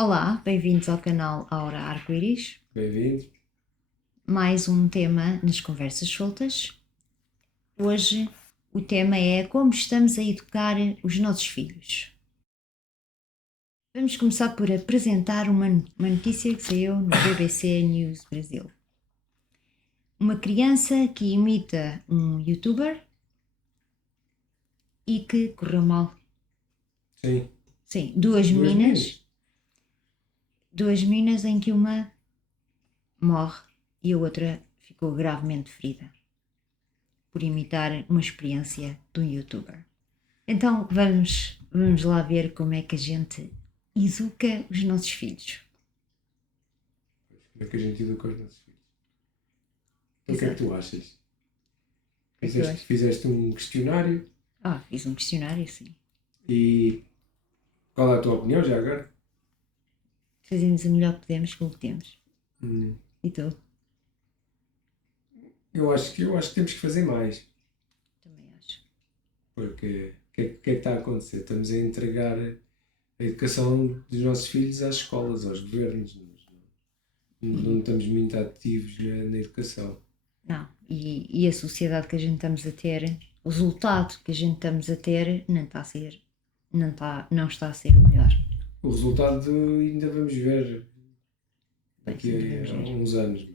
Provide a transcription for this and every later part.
Olá, bem-vindos ao canal Aura Arco-Íris. Bem-vindo. Mais um tema nas conversas soltas. Hoje o tema é como estamos a educar os nossos filhos. Vamos começar por apresentar uma notícia que saiu no BBC News Brasil. Uma criança que imita um youtuber e que correu mal. Sim. Sim, duas meninas em que uma morre e a outra ficou gravemente ferida por imitar uma experiência de um youtuber. Então vamos lá ver como é que a gente educa os nossos filhos. Como é que a gente educa os nossos filhos? Então o que é que tu achas? Fizeste um questionário Fiz um questionário, sim. e qual é a tua opinião já agora? Fazemos o melhor que podemos com o que temos. E tu? Eu acho que temos que fazer mais. Também acho. Porque o que é que está a acontecer? Estamos a entregar a educação dos nossos filhos às escolas, aos governos. Não estamos muito ativos na educação. Não, e a sociedade que a gente estamos a ter, o resultado que a gente estamos a ter não está a ser o melhor. O resultado ainda vamos ver daqui a uns anos.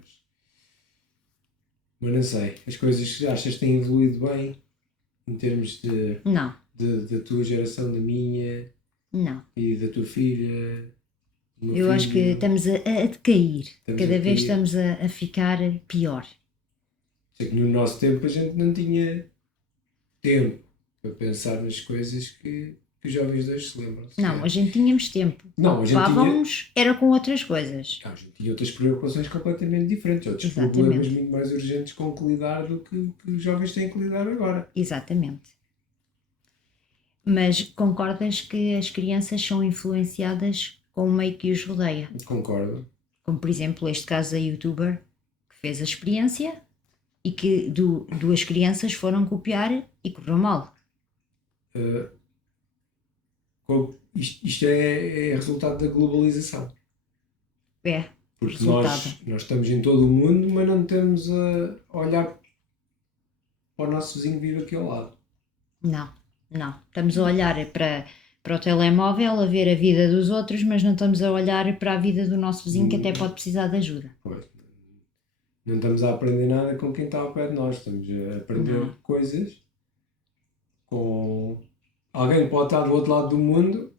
Mas não sei, as coisas achas que têm evoluído bem em termos de. Não. Da tua geração, da minha. Não. E da tua filha. Eu acho que estamos a decair. Cada vez estamos a ficar pior. Sei que no nosso tempo a gente não tinha tempo para pensar nas coisas que os jovens de hoje se lembram. Não, a gente tínhamos tempo. Não, a gente tinha... era com outras coisas. A gente tinha outras preocupações completamente diferentes, outros problemas muito mais urgentes com que lidar do que os jovens têm que lidar agora. Exatamente. Mas concordas que as crianças são influenciadas com o meio que os rodeia? Concordo. Como por exemplo este caso da youtuber que fez a experiência e que duas crianças foram copiar e correu mal. Isto é resultado da globalização. É. Porque nós estamos em todo o mundo, mas não estamos a olhar para o nosso vizinho que vive aqui ao lado. Não. Estamos a olhar para o telemóvel, a ver a vida dos outros, mas não estamos a olhar para a vida do nosso vizinho que até pode precisar de ajuda. Pois. Não estamos a aprender nada com quem está ao pé de nós. Estamos a aprender coisas com alguém que pode estar do outro lado do mundo.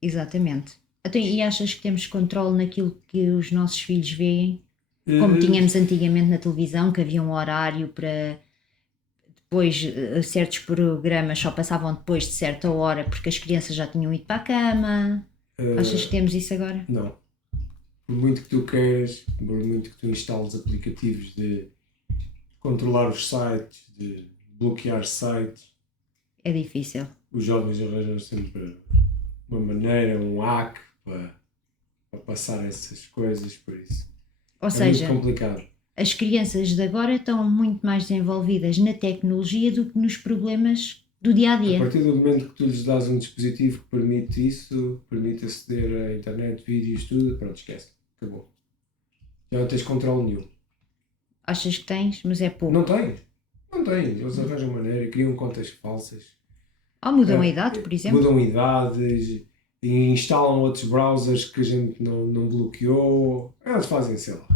Exatamente. Então, e achas que temos controle naquilo que os nossos filhos veem? Como tínhamos antigamente na televisão, que havia um horário para... Depois, certos programas só passavam depois de certa hora porque as crianças já tinham ido para a cama. Achas que temos isso agora? Não. Por muito que tu queiras, por muito que tu instales aplicativos de controlar os sites, de bloquear sites... É difícil. Os jovens arranjam sempre uma maneira, um hack para passar essas coisas, por isso. Ou seja, muito complicado. As crianças de agora estão muito mais desenvolvidas na tecnologia do que nos problemas do dia-a-dia. A partir do momento que tu lhes dás um dispositivo que permite isso, permite aceder à internet, vídeos, tudo, pronto, esquece. Acabou. Já não tens controle nenhum. Achas que tens? Mas é pouco. Não tens. Eles arranjam maneira, criam contas falsas. Mudam a idade, por exemplo. Mudam idades e instalam outros browsers que a gente não bloqueou. Eles fazem, sei lá.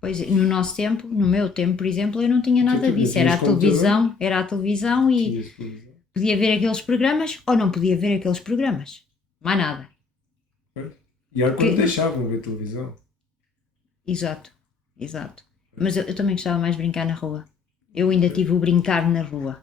Pois, no meu tempo, por exemplo, eu não tinha nada disso. Era a televisão e podia ver aqueles programas ou não podia ver aqueles programas. Mais nada. E era quando deixavam ver televisão. Exato. Mas eu também gostava mais de brincar na rua. Eu ainda tive o brincar na rua.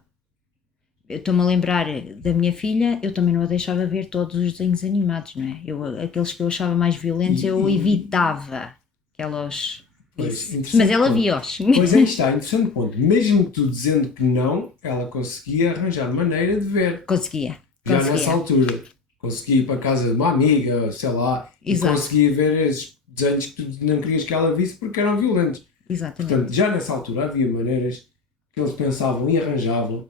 Eu estou-me a lembrar da minha filha, eu também não a deixava ver todos os desenhos animados, não é? Aqueles que eu achava mais violentos, eu evitava que elas... Mas ela via-os. Pois aí está, interessante ponto. Mesmo tu dizendo que não, ela conseguia arranjar maneira de ver. Conseguia. Já nessa altura. Conseguia ir para a casa de uma amiga, sei lá, Exato. E conseguia ver esses desenhos que tu não querias que ela visse porque eram violentos. Exatamente. Portanto, já nessa altura havia maneiras que eles pensavam e arranjavam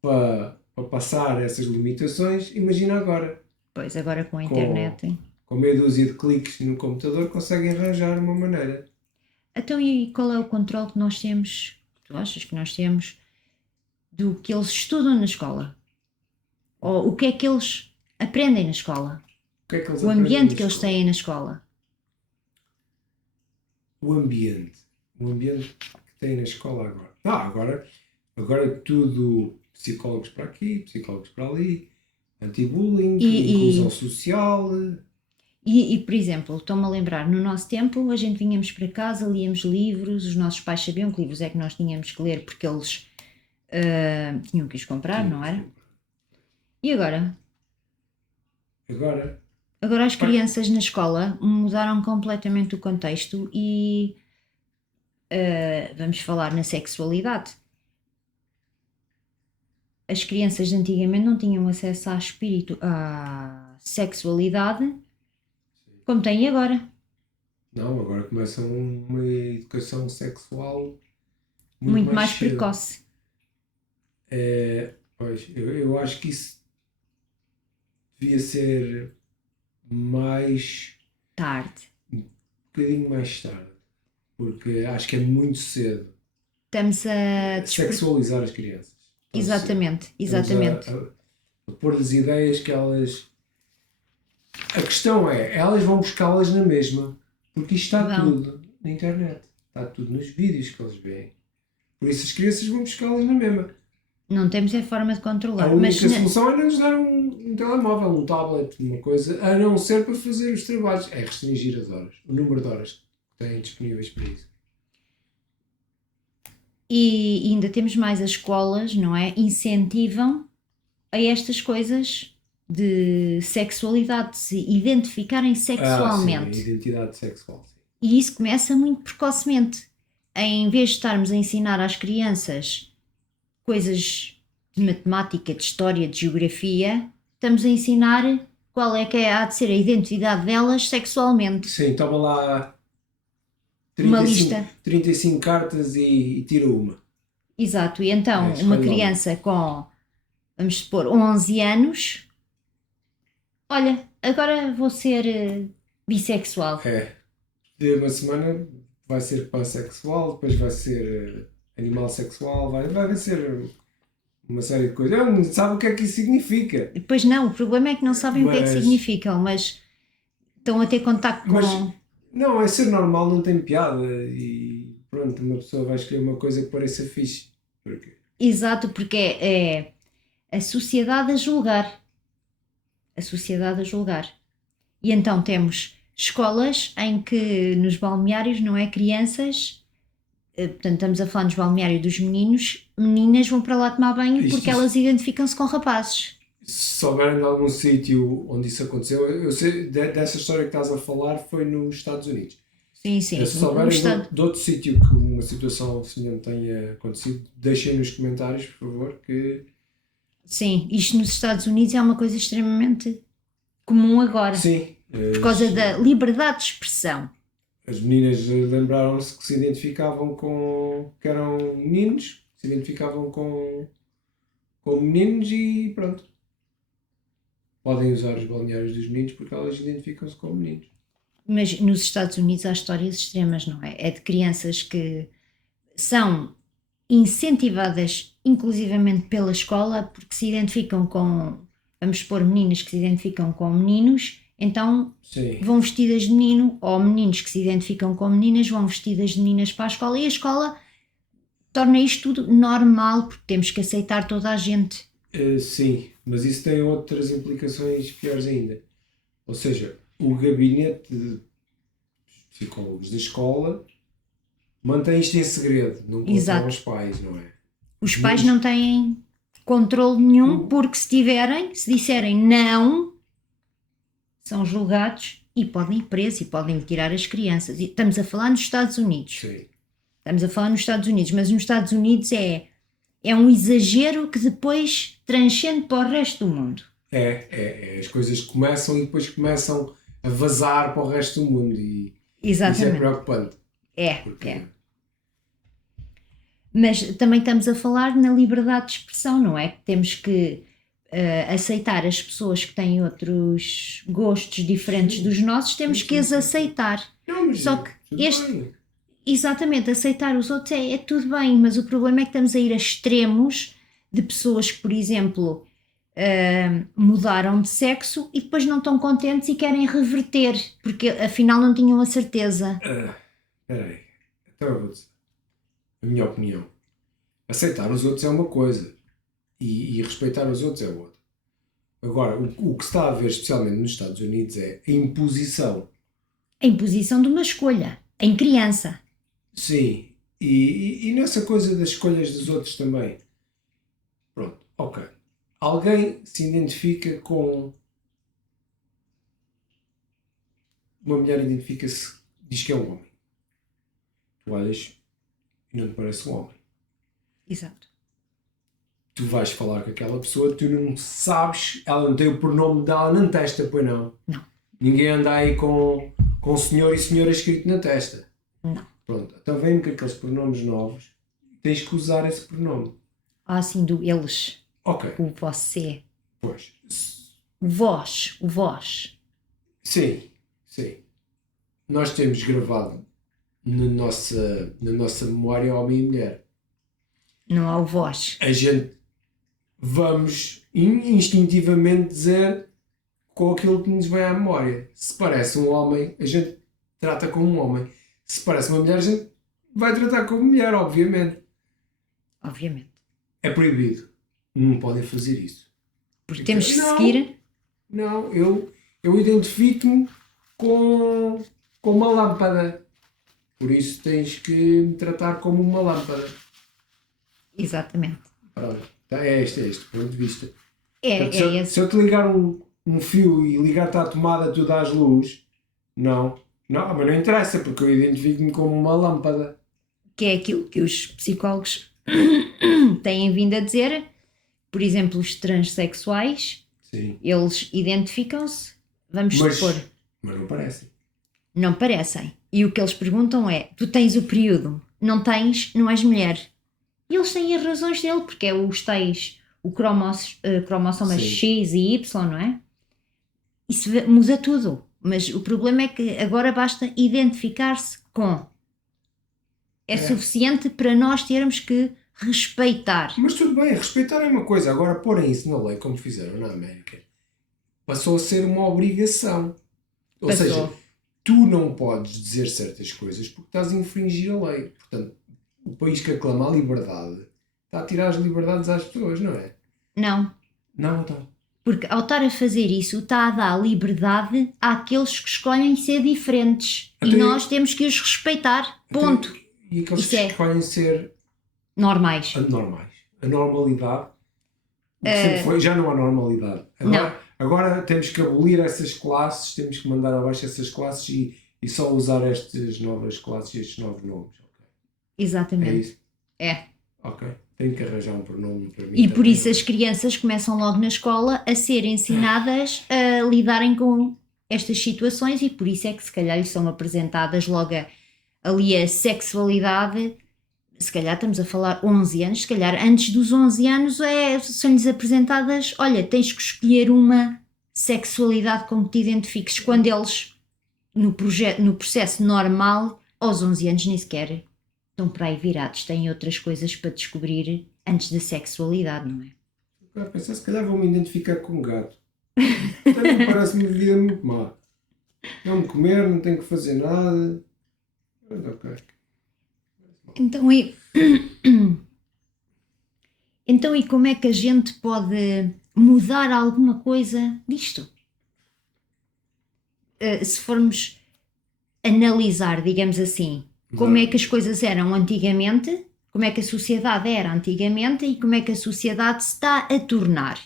para passar essas limitações. Imagina agora. Pois, agora com a internet. com meia dúzia de cliques no computador, conseguem arranjar uma maneira. Então, e qual é o controle que nós temos, tu achas que nós temos, do que eles estudam na escola? Ou o que é que eles aprendem na escola? O que é que eles O aprendem ambiente na que eles escola? têm na escola? O ambiente que tem na escola agora. Agora é tudo psicólogos para aqui, psicólogos para ali, anti-bullying, inclusão social. E, por exemplo, estou-me a lembrar, no nosso tempo a gente vinhamos para casa, líamos livros, os nossos pais sabiam que livros é que nós tínhamos que ler porque eles tinham que os comprar, não era? E agora? Agora as crianças na escola mudaram completamente o contexto e vamos falar na sexualidade. As crianças de antigamente não tinham acesso à sexualidade como têm agora. Não, agora começam uma educação sexual Muito mais cedo. precoce. Pois, eu acho que isso devia ser mais Tarde. um bocadinho mais tarde, porque acho que é muito cedo Estamos a sexualizar as crianças. Exatamente. A pôr-lhes ideias que elas. A questão é, elas vão buscá-las na mesma, porque isto está tudo na internet, está tudo nos vídeos que eles veem. Por isso as crianças vão buscá-las na mesma. Não temos a forma de controlar. A única solução é não lhes dar um telemóvel, um tablet, uma coisa, a não ser para fazer os trabalhos. É restringir as horas, o número de horas que têm disponíveis para isso. E ainda temos mais as escolas, não é? Incentivam a estas coisas de sexualidade, de se identificarem sexualmente. Sim, a identidade sexual. Sim. E isso começa muito precocemente. Em vez de estarmos a ensinar às crianças coisas de matemática, de história, de geografia, estamos a ensinar qual é que há de ser a identidade delas sexualmente. Sim, toma lá uma lista. 35 cartas e tira uma. Exato, e então uma criança com, vamos supor, 11 anos, olha, agora vou ser bissexual. De uma semana vai ser pansexual, depois vai ser animal sexual, vai ser uma série de coisas. Não sabe o que é que isso significa. Pois não, o problema é que não sabem o que é que significam, mas estão a ter contacto com... Não, é ser normal, não tem piada e pronto, uma pessoa vai escolher uma coisa que pareça fixe. Porque... Exato, porque é a sociedade a julgar. A sociedade a julgar. E então temos escolas em que nos balneários, não é, crianças, portanto estamos a falar nos balneários dos meninos, meninas vão para lá tomar banho porque elas identificam-se com rapazes. Se souberem de algum sítio onde isso aconteceu, eu sei dessa história que estás a falar foi nos Estados Unidos. Sim. Se souberem de outro sítio que uma situação semelhante tenha acontecido, deixem nos comentários, por favor, que... Sim, isto nos Estados Unidos é uma coisa extremamente comum agora. Sim. Por causa da liberdade de expressão. As meninas lembraram-se que se identificavam que eram meninos, se identificavam com meninos e pronto. Podem usar os balneários dos meninos porque elas identificam-se com meninos. Mas nos Estados Unidos há histórias extremas, não é? É de crianças que são incentivadas inclusivamente pela escola porque se identificam com, vamos supor, meninas que se identificam com meninos, então vão vestidas de menino, ou meninos que se identificam com meninas vão vestidas de meninas para a escola, e a escola torna isto tudo normal porque temos que aceitar toda a gente. Sim, mas isso tem outras implicações piores ainda. Ou seja, o gabinete de psicólogos da escola mantém isto em segredo, não contam aos pais, não é? Os pais não têm controle nenhum porque se disserem não, são julgados e podem ir presos e podem tirar as crianças. E estamos a falar nos Estados Unidos. Sim. Estamos a falar nos Estados Unidos, mas nos Estados Unidos é um exagero que depois transcende para o resto do mundo. As coisas começam e depois começam a vazar para o resto do mundo e exatamente. Isso é preocupante. É. Mas também estamos a falar na liberdade de expressão, não é? Temos que aceitar as pessoas que têm outros gostos diferentes dos nossos, temos que as aceitar. Não, mas Só que tudo bem. exatamente, aceitar os outros é tudo bem, mas o problema é que estamos a ir a extremos de pessoas que, por exemplo, mudaram de sexo e depois não estão contentes e querem reverter, porque afinal não tinham a certeza. Espera aí. Então eu vou dizer. A minha opinião. Aceitar os outros é uma coisa e respeitar os outros é outra. Agora, o que se está a ver, especialmente nos Estados Unidos, é a imposição. A imposição de uma escolha, em criança. Sim. E nessa coisa das escolhas dos outros também. Pronto, ok. Alguém se identifica com. Uma mulher identifica-se, diz que é um homem. Tu olhas e não te parece um homem. Exato. Tu vais falar com aquela pessoa, tu não sabes, ela não tem o pronome dela na testa, pois não? Não. Ninguém anda aí com senhor e senhora escrito na testa. Não. Pronto, então vem-me com aqueles pronomes novos, tens que usar esse pronome. Assim do eles, Ok, o você, pois. o vós. Sim. Nós temos gravado na nossa memória homem e mulher. Não há o vós. A gente vamos instintivamente dizer com aquilo que nos vem à memória. Se parece um homem, a gente trata como um homem. Se parece uma mulher, a gente vai tratar como mulher, obviamente. Obviamente. É proibido. Não podem fazer isso. Porque temos que Não. seguir. Não, eu identifico-me com uma lâmpada. Por isso tens que me tratar como uma lâmpada. Exatamente. Pronto. É este ponto de vista. Portanto, esse. Se eu te ligar um fio e ligar-te à tomada, tu dás luz. Não, mas não interessa, porque eu identifico-me como uma lâmpada. Que é aquilo que os psicólogos têm vindo a dizer. Por exemplo, os transexuais, Sim. eles identificam-se, vamos supor. Mas não parecem. Não parecem. E o que eles perguntam é: tu tens o período? Não tens, não és mulher. E eles têm as razões dele, porque é os tais, o cromossoma X e Y, não é? Isso muda tudo. Mas o problema é que agora basta identificar-se com. É suficiente para nós termos que respeitar. Mas tudo bem, respeitar é uma coisa. Agora, porem isso na lei, como fizeram na América, passou a ser uma obrigação. Ou seja, tu não podes dizer certas coisas porque estás a infringir a lei. Portanto, o país que aclama a liberdade está a tirar as liberdades às pessoas, não é? Não. Não, então. Porque ao estar a fazer isso, está a dar liberdade àqueles que escolhem ser diferentes. E nós temos que os respeitar. Ponto. E aqueles que escolhem ser normais. A normalidade. O que sempre foi, já não há normalidade. Agora temos que abolir essas classes, temos que mandar abaixo essas classes e só usar estas novas classes e estes novos nomes. Okay. Exatamente. É isso? É. Ok. Tenho que arranjar um pronome para mim. E por isso as crianças começam logo na escola a ser ensinadas a lidarem com estas situações e por isso é que se calhar lhes são apresentadas logo ali a sexualidade. Se calhar estamos a falar 11 anos, se calhar antes dos 11 anos são-lhes apresentadas, olha, tens que escolher uma sexualidade com que te identifiques, quando eles no processo normal aos 11 anos nem sequer estão para aí virados, têm outras coisas para descobrir antes da sexualidade, não é? Agora pensar, se calhar vou-me identificar com um gato. Também parece-me uma vida muito má. Não me comer, não tenho que fazer nada. Ok. Então e como é que a gente pode mudar alguma coisa disto? Se formos analisar, digamos assim, como é que as coisas eram antigamente, como é que a sociedade era antigamente e como é que a sociedade se está a tornar.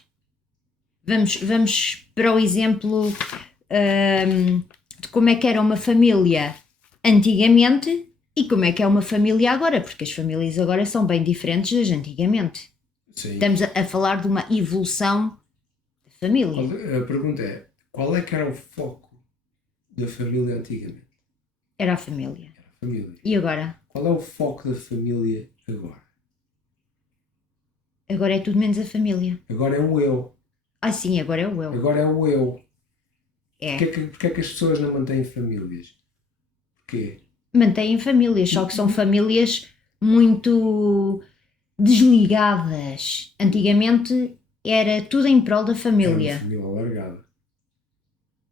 Vamos para o exemplo de como é que era uma família antigamente e como é que é uma família agora, porque as famílias agora são bem diferentes das antigamente. Sim. Estamos a falar de uma evolução da família. A pergunta é, qual é que era o foco da família antigamente? Era a família. Família. E agora? Qual é o foco da família agora? Agora é tudo menos a família. Agora é um eu. Ah, sim, agora é o eu. Agora é o eu. É. Porquê é que as pessoas não mantêm famílias? Porquê? Mantêm famílias, só que são famílias muito desligadas. Antigamente era tudo em prol da Era uma família. família alargada.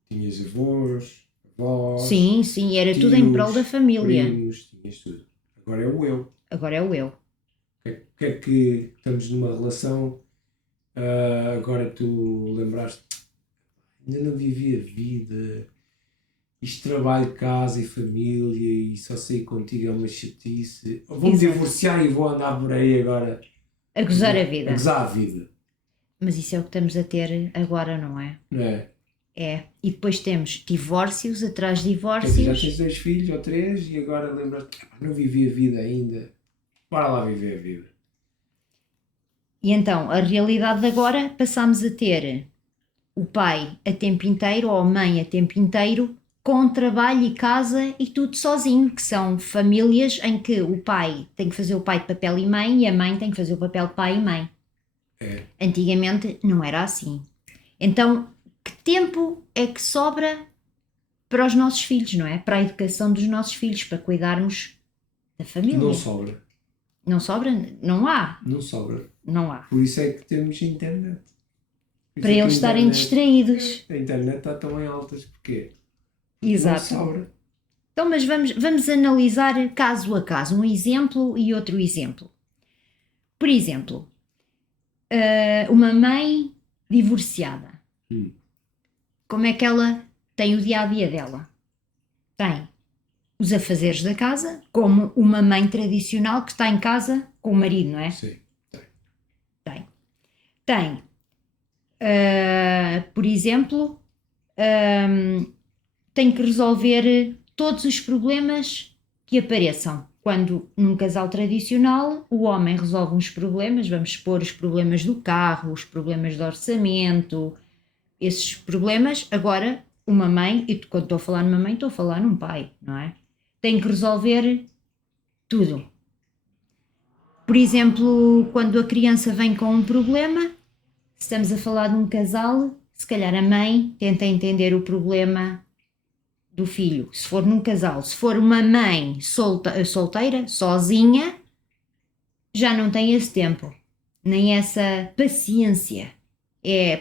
Tinhas avós, avós, Sim, sim, era tudo em prol da tios, família. primos, tinhas tudo. Agora é o eu. Agora é o eu. Porque é que estamos numa relação, agora tu lembraste, ainda não vivi a vida, isto trabalho, casa e família e só sair contigo é uma chatice. Vou-me Exato. divorciar e vou andar por aí agora A gozar a a vida. gozar a vida, Mas isso é o que estamos a ter agora, não é? não é? É. E depois temos divórcios atrás de Quer dizer, já divórcios. tens 2 filhos ou 3 e agora lembras-te, não vivi a vida ainda, bora lá viver a vida. E então, a realidade de agora, passamos a ter o pai a tempo inteiro ou a mãe a tempo inteiro com trabalho e casa e tudo sozinho, que são famílias em que o pai tem que fazer o pai de papel e mãe e a mãe tem que fazer o papel de pai e mãe. É. Antigamente não era assim. Então, que tempo é que sobra para os nossos filhos, não é? Para a educação dos nossos filhos, para cuidarmos da família. Não sobra. Não sobra? Não há. Não sobra. Não há. Por isso é que temos internet. Para eles estarem distraídos. A internet está tão em altas. Porquê? Exato. Não sobra. Então, mas vamos analisar caso a caso, um exemplo e outro exemplo. Por exemplo, uma mãe divorciada. Como é que ela tem o dia-a-dia dela? Tem os afazeres da casa, como uma mãe tradicional que está em casa com o marido, não é? Sim, tem. Tem, por exemplo, tem que resolver todos os problemas que apareçam. Quando num casal tradicional o homem resolve uns problemas, vamos expor os problemas do carro, os problemas do orçamento, esses problemas. Agora uma mãe, e quando estou a falar numa mãe estou a falar num pai, não é? Tem que resolver tudo. Por exemplo, quando a criança vem com um problema, se estamos a falar de um casal, se calhar a mãe tenta entender o problema do filho. Se for num casal, se for uma mãe solteira, sozinha, já não tem esse tempo, nem essa paciência.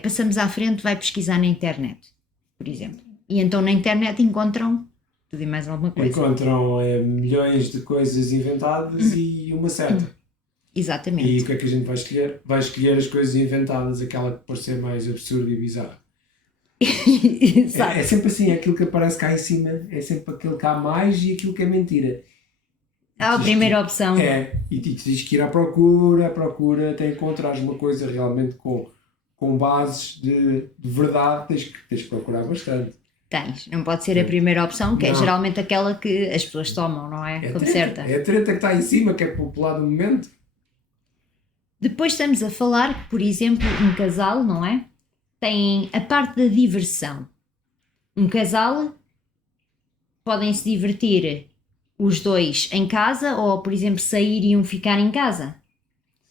Passamos à frente, vai pesquisar na internet, por exemplo. E então na internet encontram tudo e mais alguma coisa. Encontram milhões de coisas inventadas e uma certa. Exatamente. E o que é que a gente vai escolher? Vai escolher as coisas inventadas, aquela que parecer mais absurda e bizarra. É sempre assim, é aquilo que aparece cá em cima, é sempre aquilo que há mais e aquilo que é mentira. A primeira opção. E tens que ir à procura, até encontrares uma coisa realmente com bases de verdade, tens que procurar bastante. Tens, não pode ser a primeira opção, que é geralmente aquela que as pessoas tomam, não é? Como certa. É a treta que está em cima, que é popular no momento. Depois estamos a falar, por exemplo, um casal, não é? Tem a parte da diversão. Um casal podem se divertir os dois em casa ou, por exemplo, sair e um ficar em casa.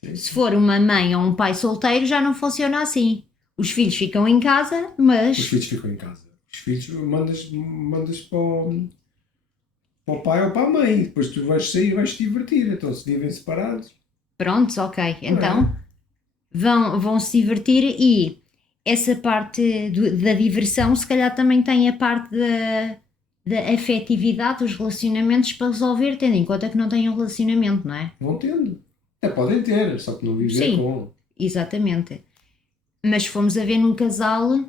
Sim. Se for uma mãe ou um pai solteiro, já não funciona assim. Os filhos ficam em casa, mas... Os filhos ficam em casa. Os filhos mandas para o pai ou para a mãe. Depois tu vais sair e vais te divertir. Então se vivem separados. Prontos, ok. Então vão se divertir e essa parte da diversão se calhar também tem a parte da afetividade, dos relacionamentos para resolver, tendo em conta que não têm um relacionamento, não é? Vão tendo. Até podem ter, só que não viver Sim, com. Exatamente. Mas se formos a ver num casal,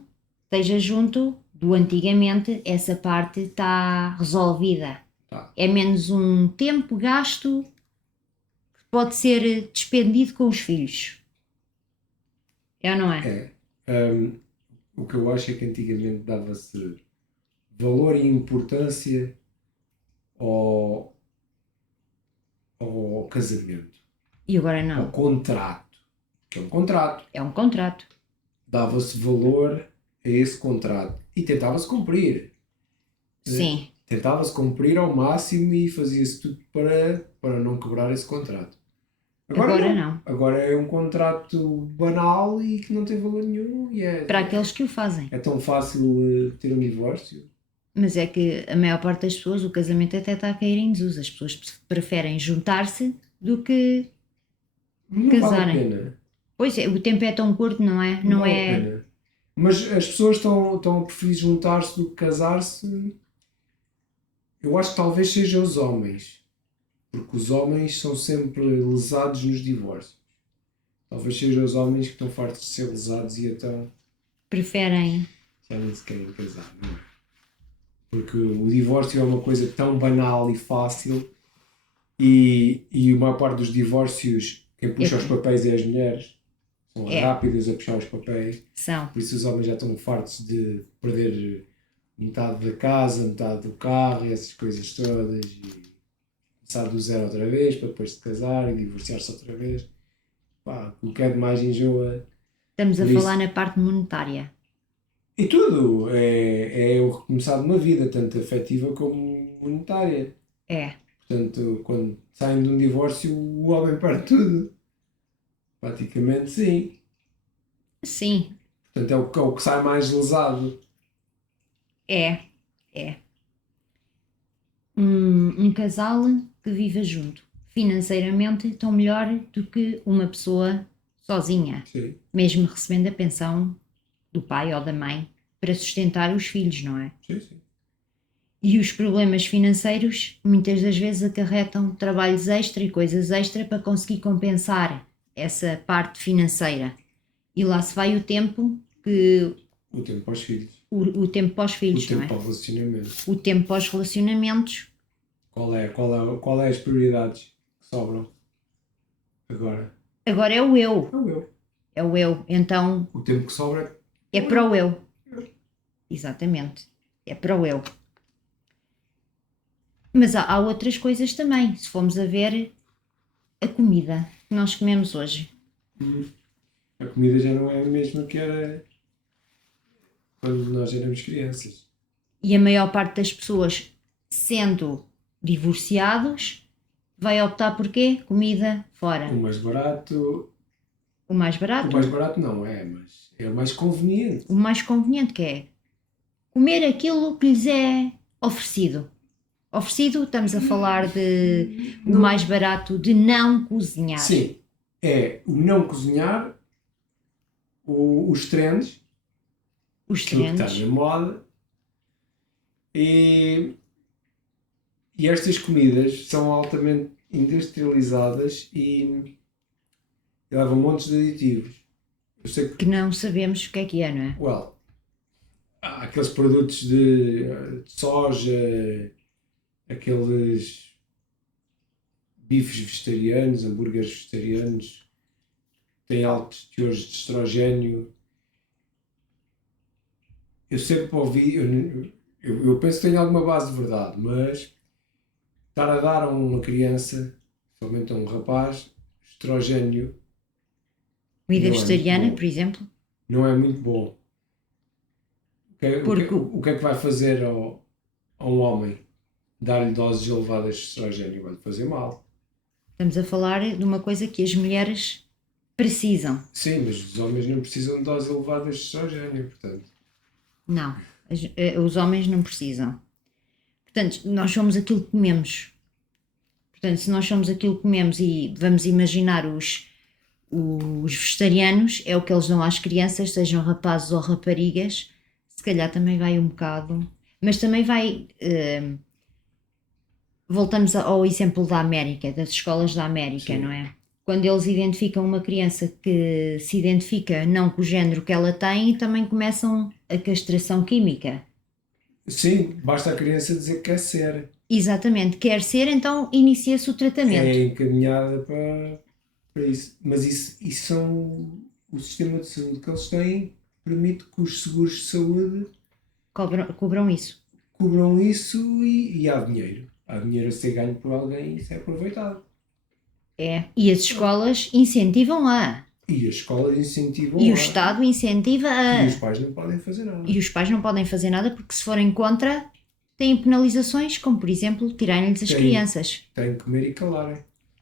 esteja junto do antigamente, essa parte está resolvida. Tá. É menos um tempo gasto que pode ser despendido com os filhos. É ou não é? O que eu acho é que antigamente dava-se valor e importância ao casamento. E agora não. Ao contrato. Que é um contrato. É um contrato. Dava-se valor a esse contrato. E tentava-se cumprir. Sim. Tentava-se cumprir ao máximo e fazia-se tudo para não quebrar esse contrato. Agora não. Agora é um contrato banal e que não tem valor nenhum. E Para aqueles que o fazem. é tão fácil ter um divórcio. Mas é que a maior parte das pessoas, o casamento até está a cair em desuso. As pessoas preferem juntar-se do que Não casarem. vale a pena. Pois é, o tempo é tão curto, não é? Não vale a pena. Mas as pessoas estão a preferir juntar-se do que casar-se. Eu acho que talvez sejam os homens. Porque os homens são sempre lesados nos divórcios. Talvez sejam os homens que estão fartos de ser lesados e então Preferem. já nem se querem casar, não é? Porque o divórcio é uma coisa tão banal e fácil e a maior parte dos divórcios, quem puxa os papéis é as mulheres. São rápidas a puxar os papéis. São. Por isso os homens já estão fartos de perder metade da casa, metade do carro e essas coisas todas e começar do zero outra vez para depois se casar e divorciar-se outra vez. Pá, o que é de mais enjoa. Estamos a falar na parte monetária. E tudo. É o recomeçar de uma vida, tanto afetiva como monetária. É. Portanto, quando saem de um divórcio, o homem perde tudo. Praticamente sim. Sim. Portanto, é o que sai mais lesado. É. Um casal que viva junto, financeiramente, estão melhor do que uma pessoa sozinha. Sim. Mesmo recebendo a pensão do pai ou da mãe para sustentar os filhos, não é? Sim. E os problemas financeiros muitas das vezes acarretam trabalhos extra e coisas extra para conseguir compensar essa parte financeira. E lá se vai o tempo que... O tempo para os filhos. O tempo para os filhos, não é? O tempo para o relacionamento. O tempo para os relacionamentos. Qual é as prioridades que sobram agora? Agora é o eu. É o eu. É o eu. Então... O tempo que sobra é para o eu. Exatamente. É para o eu. Mas há outras coisas também. Se formos a ver a comida que nós comemos hoje. A comida já não é a mesma que era quando nós éramos crianças. E a maior parte das pessoas, sendo divorciados, vai optar por quê? Comida fora. O mais barato... O mais barato? O mais barato não é, mas é o mais conveniente. O mais conveniente que é comer aquilo que lhes é oferecido. Oferecido, estamos a falar de o mais barato de não cozinhar. Sim, é o não cozinhar, os trends, aquilo que está na moda e estas comidas são altamente industrializadas e levam montes de aditivos. Eu sei que não sabemos o que é, não é? Há aqueles produtos de soja, aqueles bifes vegetarianos, hambúrgueres vegetarianos, têm altos teores de estrogênio. Eu sempre ouvi, eu penso que tem alguma base de verdade, mas estar a dar a uma criança, somente a um rapaz, estrogênio. Comida vegetariana, por exemplo? Não é muito bom. O que é que vai fazer a um homem? Dar-lhe doses elevadas de estrogênio vai-lhe fazer mal. Estamos a falar de uma coisa que as mulheres precisam. Sim, mas os homens não precisam de doses elevadas de estrogênio, portanto. Não, os homens não precisam. Portanto, nós somos aquilo que comemos. Portanto, se nós somos aquilo que comemos e vamos imaginar os vegetarianos, é o que eles dão às crianças, sejam rapazes ou raparigas, se calhar também vai um bocado... Mas também vai... voltamos ao exemplo da América, das escolas da América, sim, não é? Quando eles identificam uma criança que se identifica não com o género que ela tem, também começam a castração química. Sim, basta a criança dizer que quer ser. Exatamente, quer ser, então inicia-se o tratamento. É encaminhada para isso. Mas isso são o sistema de saúde que eles têm, permite que os seguros de saúde cobram isso. Cobram isso e há dinheiro. Há dinheiro a ser ganho por alguém e isso é aproveitado. É, e as escolas incentivam a. E as escolas incentivam E o Estado incentiva a. E os pais não podem fazer nada. E os pais não podem fazer nada porque se forem contra, têm penalizações, como por exemplo, tirarem-lhes as crianças. Têm que comer e calarem.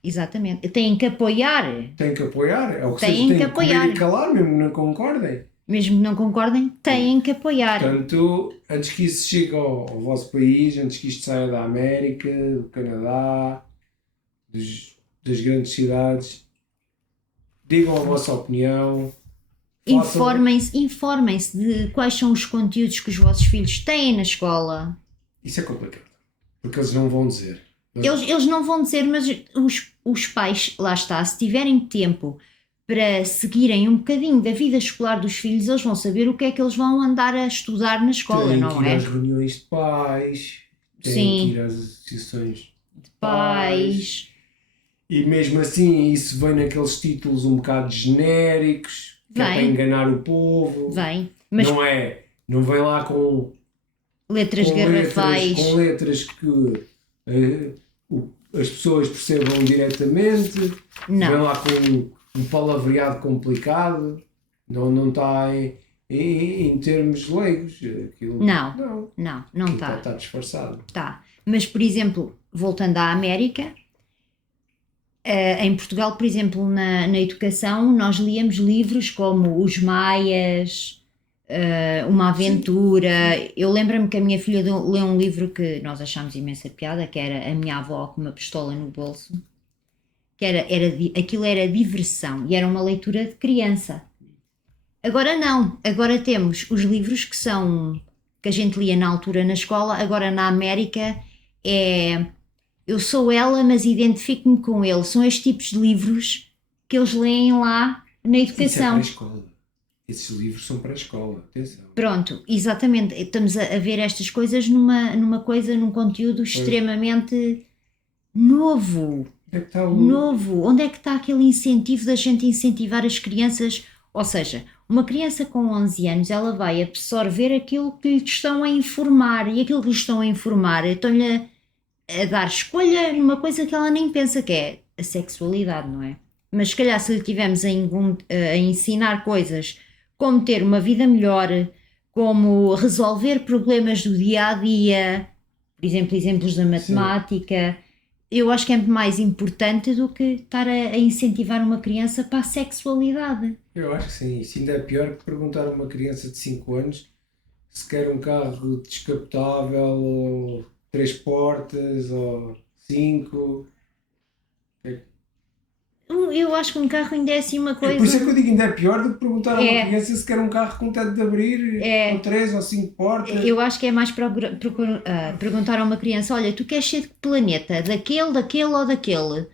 Exatamente. Têm que apoiar. Têm que apoiar, é o que Têm seja, têm que que comer apoiar. e calar, mesmo que não concordem. Mesmo que não concordem, têm que apoiar. Portanto, antes que isso chegue ao vosso país, antes que isto saia da América, do Canadá, das grandes cidades, digam a vossa opinião. Informem-se de quais são os conteúdos que os vossos filhos têm na escola. Isso é complicado, porque eles não vão dizer. Eles não vão dizer, mas os pais, lá está, se tiverem tempo para seguirem um bocadinho da vida escolar dos filhos, eles vão saber o que é que eles vão andar a estudar na escola, Têm não que ir é? às reuniões de pais, têm Sim. que ir às associações de Pais. e mesmo assim isso vem naqueles títulos um bocado genéricos, que é para Vem. enganar o povo. Vem. Mas Não vem lá com letras garrafais. com letras que as pessoas percebam diretamente. Não. Vem lá com um palavreado complicado. Não está em termos leigos. Aquilo, Não está. Está disfarçado. Tá. Mas, por exemplo, voltando à América, em Portugal, por exemplo, na educação, nós líamos livros como Os Maias, Uma Aventura. Sim. Eu lembro-me que a minha filha leu um livro que nós achámos imensa piada, que era A Minha Avó com uma Pistola no Bolso, que aquilo era diversão e era uma leitura de criança. Agora não, agora temos os livros que a gente lia na altura na escola, agora na América eu sou ela, mas identifico-me com ele. São estes tipos de livros que eles leem lá na educação. Isso é para a escola. Esses livros são para a escola, atenção. Pronto, exatamente. Estamos a ver estas coisas num conteúdo extremamente novo. Novo. Onde é que está aquele incentivo da gente incentivar as crianças? Ou seja, uma criança com 11 anos, ela vai absorver aquilo que lhe estão a informar, e aquilo que lhe estão a informar estão-lhe a dar escolha numa coisa que ela nem pensa, que é a sexualidade, não é? Mas se calhar se lhe tivermos a ensinar coisas como ter uma vida melhor, como resolver problemas do dia-a-dia, por exemplo, exemplos da matemática, sim, eu acho que é mais importante do que estar a incentivar uma criança para a sexualidade. Eu acho que sim. Isso ainda é pior que perguntar a uma criança de 5 anos se quer um carro descapotável ou 3 portas ou 5. Eu acho que um carro ainda é assim uma coisa... Por isso é que eu digo, ainda é pior do que perguntar a uma criança se quer um carro com teto de abrir, ou 3 ou 5 portas. Eu acho que é mais perguntar a uma criança, olha, tu queres ser de que planeta? Daquele ou daquele?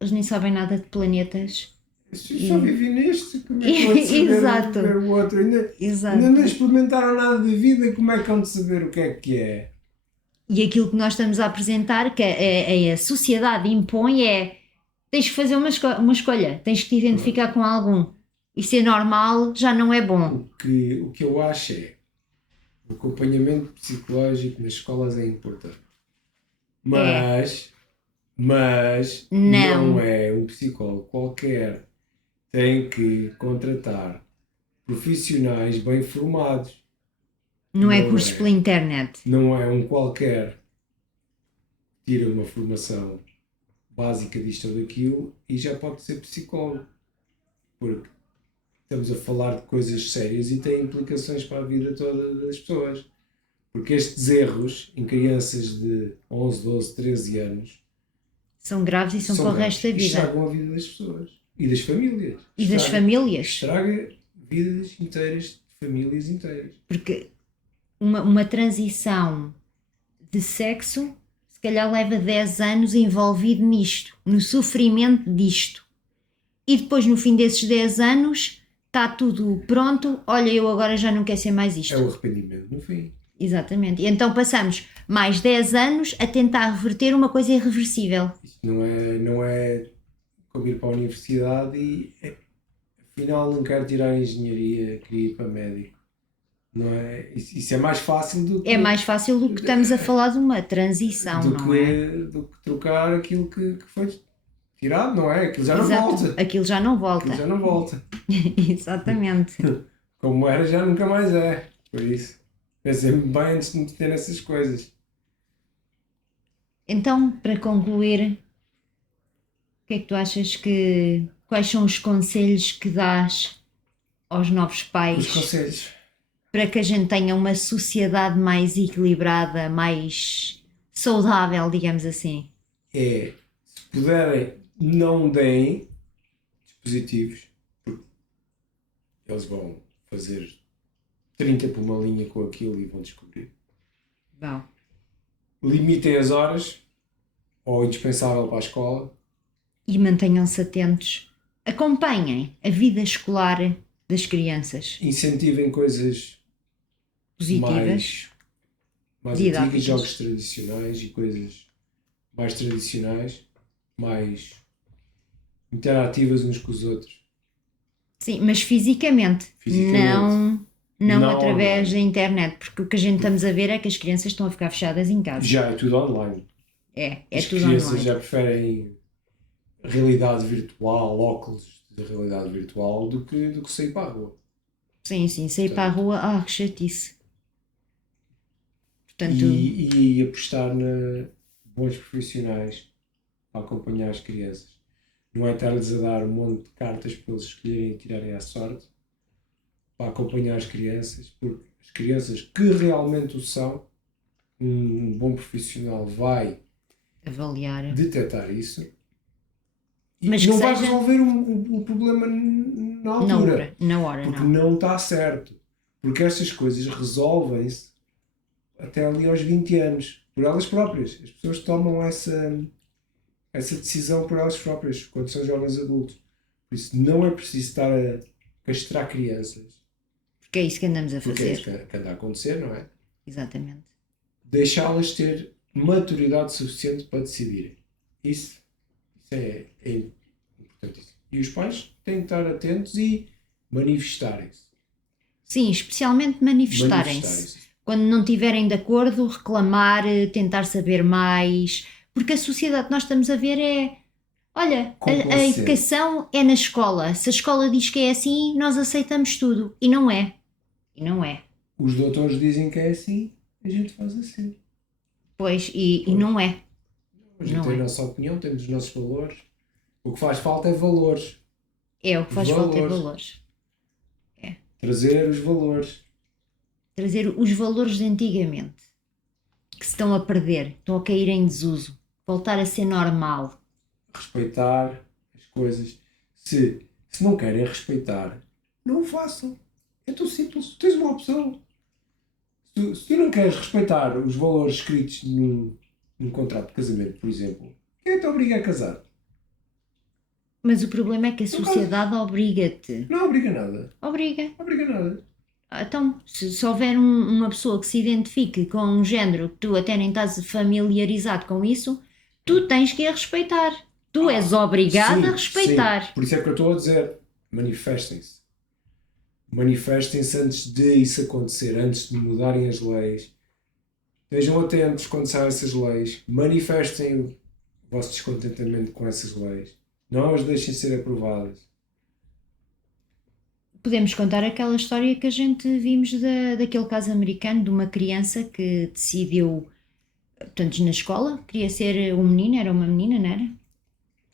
Eles nem sabem nada de planetas. Eu só vivi neste, como é que vão saber o outro? Ainda não experimentaram nada de vida, como é que vão de saber o que é? E aquilo que nós estamos a apresentar, que a sociedade impõe tens que fazer uma escolha, tens que te identificar com algum. E ser normal já não é bom. O que eu acho o acompanhamento psicológico nas escolas é importante. Mas não é um psicólogo qualquer. Tem que contratar profissionais bem formados. Não é curso pela internet. Não é um qualquer. Tira uma formação básica disto ou daquilo e já pode ser psicólogo. Porque estamos a falar de coisas sérias e tem implicações para a vida toda das pessoas. Porque estes erros em crianças de 11, 12, 13 anos são graves e são para o resto da vida. Estragam a vida das pessoas e das famílias. Das famílias. Estraga vidas inteiras de famílias inteiras. Porque uma transição de sexo se calhar leva 10 anos envolvido nisto, no sofrimento disto. E depois no fim desses 10 anos está tudo pronto, olha, eu agora já não quero ser mais isto. É o arrependimento no fim. Exatamente. E então passamos mais 10 anos a tentar reverter uma coisa irreversível. Isto não é como ir para a universidade e afinal não quero tirar a engenharia, queria ir para médico. Não é? Isso é mais fácil do que... É mais fácil do que estamos a falar de uma transição, do que trocar aquilo que foi tirado, não é? Aquilo já não volta. Aquilo já não volta. Exatamente. Como era, já nunca mais é. Por isso, pensei bem antes de me meter nessas coisas. Então, para concluir, o que é que tu achas que... Quais são os conselhos que dás aos novos Os pais conselhos para que a gente tenha uma sociedade mais equilibrada, mais saudável, digamos assim? é, se puderem, não deem dispositivos, porque eles vão fazer 30 por uma linha com aquilo e vão descobrir. Bom, Limitem as horas, ou indispensável para a escola. e mantenham-se atentos. Acompanhem a vida escolar das crianças. Incentivem coisas Positivas, mais didáticas. antigas, jogos tradicionais e coisas mais tradicionais, mais interativas uns com os outros. Sim, mas fisicamente. Fisicamente. Não Não através online. da internet, porque o que a gente estamos a ver é que as crianças estão a ficar fechadas em casa. Já é tudo online. É As tudo crianças online. já preferem realidade virtual, óculos de realidade virtual, do que sair para a rua. Sim, sair para a rua, que chatice. Portanto, E apostar na bons profissionais para acompanhar as crianças. Não é estar-lhes a dar um monte de cartas para eles escolherem e tirarem à sorte, para acompanhar as crianças, porque as crianças que realmente o são, um bom profissional vai avaliar. detectar isso e Mas não que vai seja resolver o problema na altura, na hora, porque não. não está certo. Porque estas coisas resolvem-se até ali aos 20 anos, por elas próprias. As pessoas tomam essa decisão por elas próprias, quando são jovens adultos. Por isso, não é preciso estar a castrar crianças. Porque é isso que andamos a Porque é fazer. isso que anda a acontecer, não é? Exatamente. Deixá-las ter maturidade suficiente para decidirem. Isso é importantíssimo. E os pais têm que estar atentos e manifestarem-se. Sim, especialmente manifestarem-se. Quando não estiverem de acordo, reclamar, tentar saber mais. Porque a sociedade que nós estamos a ver é... Olha, a educação é na escola. Se a escola diz que é assim, nós aceitamos tudo. E não é. E não é. Os doutores dizem que é assim, a gente faz assim. Pois, e não é. A gente tem a nossa opinião, temos os nossos valores. O que faz falta é valores. É, o que faz falta é valores. É. Trazer os valores. Trazer os valores de antigamente. Que se estão a perder, estão a cair em desuso. Voltar a ser normal. Respeitar as coisas. Se não querem respeitar, não o façam. É tão simples. Tens uma opção. Se tu não queres respeitar os valores escritos num contrato de casamento, por exemplo, quem te obriga a casar? Mas o problema é que a sociedade obriga-te. Não obriga nada. Obriga. Não obriga nada. Então, se houver uma pessoa que se identifique com um género que tu até nem estás familiarizado com isso, tu tens que a respeitar. Tu és obrigado a respeitar. Sim. Por isso é que eu estou a dizer, manifestem-se. Manifestem-se antes de isso acontecer, antes de mudarem as leis. Estejam atentos quando saem essas leis. Manifestem o vosso descontentamento com essas leis. Não as deixem ser aprovadas. Podemos contar aquela história que a gente vimos daquele caso americano de uma criança que decidiu, portanto, na escola, queria ser um menino, era uma menina, não era?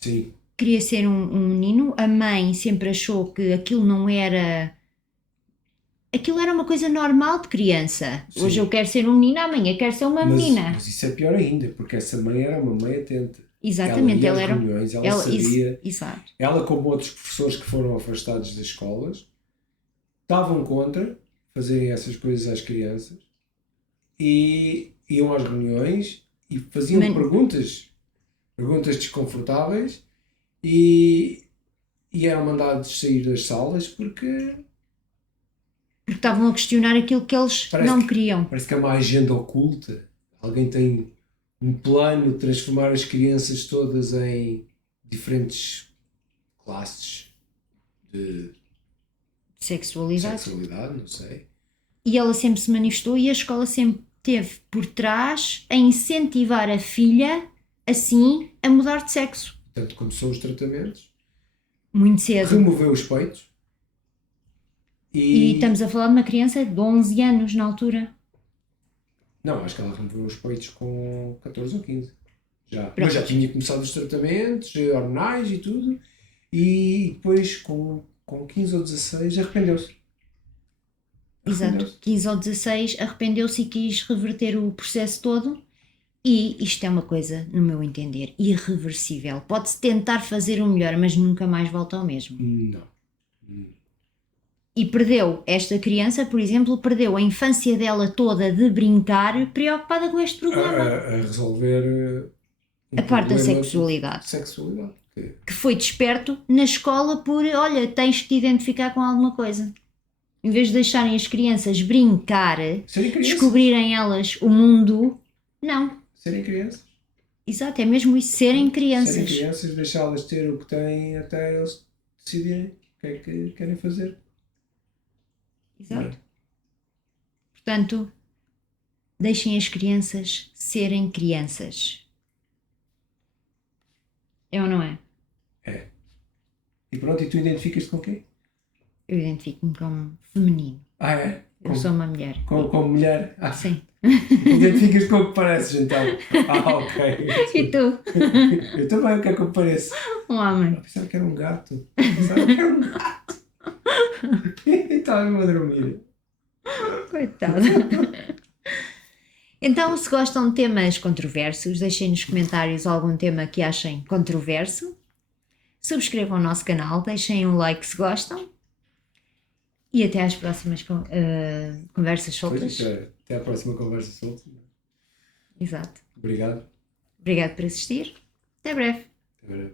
Sim. Queria ser um menino, a mãe sempre achou que aquilo não era... Aquilo era uma coisa normal de criança. Sim. Hoje eu quero ser um menino, amanhã quero ser uma menina. Mas isso é pior ainda, porque essa mãe era uma mãe atenta. Exatamente, ela ia às reuniões, ela sabia. Exato. Ela, como outros professores que foram afastados das escolas, estavam contra fazerem essas coisas às crianças e iam às reuniões e faziam perguntas desconfortáveis e eram mandados sair das salas porque estavam a questionar aquilo que eles não queriam. Parece que é uma agenda oculta. Alguém tem um plano de transformar as crianças todas em diferentes classes de sexualidade, não sei. E ela sempre se manifestou e a escola sempre teve por trás a incentivar a filha, assim, a mudar de sexo. Portanto, começou os tratamentos. Muito cedo. Removeu os peitos. E estamos a falar de uma criança de 11 anos na altura. Não, acho que ela removeu os peitos com 14 ou 15. Já. Pronto. Mas já tinha começado os tratamentos hormonais e tudo, e depois com 15 ou 16 arrependeu-se. Exato, 15 ou 16 arrependeu-se e quis reverter o processo todo. E isto é uma coisa, no meu entender, irreversível. Pode-se tentar fazer o melhor, mas nunca mais volta ao mesmo. Não. E perdeu esta criança, por exemplo, perdeu a infância dela toda de brincar, preocupada com este problema. A resolver A parte da problema sexualidade. de sexualidade. Que foi desperto na escola por, olha, tens que te identificar com alguma coisa. Em vez de deixarem as crianças brincar, Serem crianças. descobrirem elas o mundo, não. Serem crianças. Exato, é mesmo isso, serem crianças. Serem crianças, deixá-las ter o que têm até eles decidirem o que é que querem fazer. Exato. Portanto, deixem as crianças serem crianças. É ou não é? É. E pronto, e tu identificas-te com quem? Eu identifico-me como feminino. Ah, é? Eu sou uma mulher. Como mulher? Ah, Sim. identificas-te com o que pareces, então. Ah, ok. E tu? Eu também, o que é que eu pareço? Um homem. Eu pensava que era um gato. Pensava que era um gato. E estava-me a dormir. Coitado. Então, se gostam de temas controversos, deixem nos comentários algum tema que achem controverso. Subscrevam o nosso canal, deixem um like se gostam. E até às próximas conversas soltas. Pois, até à próxima conversa solta. Exato. Obrigado. Obrigado por assistir. Até breve. Até breve.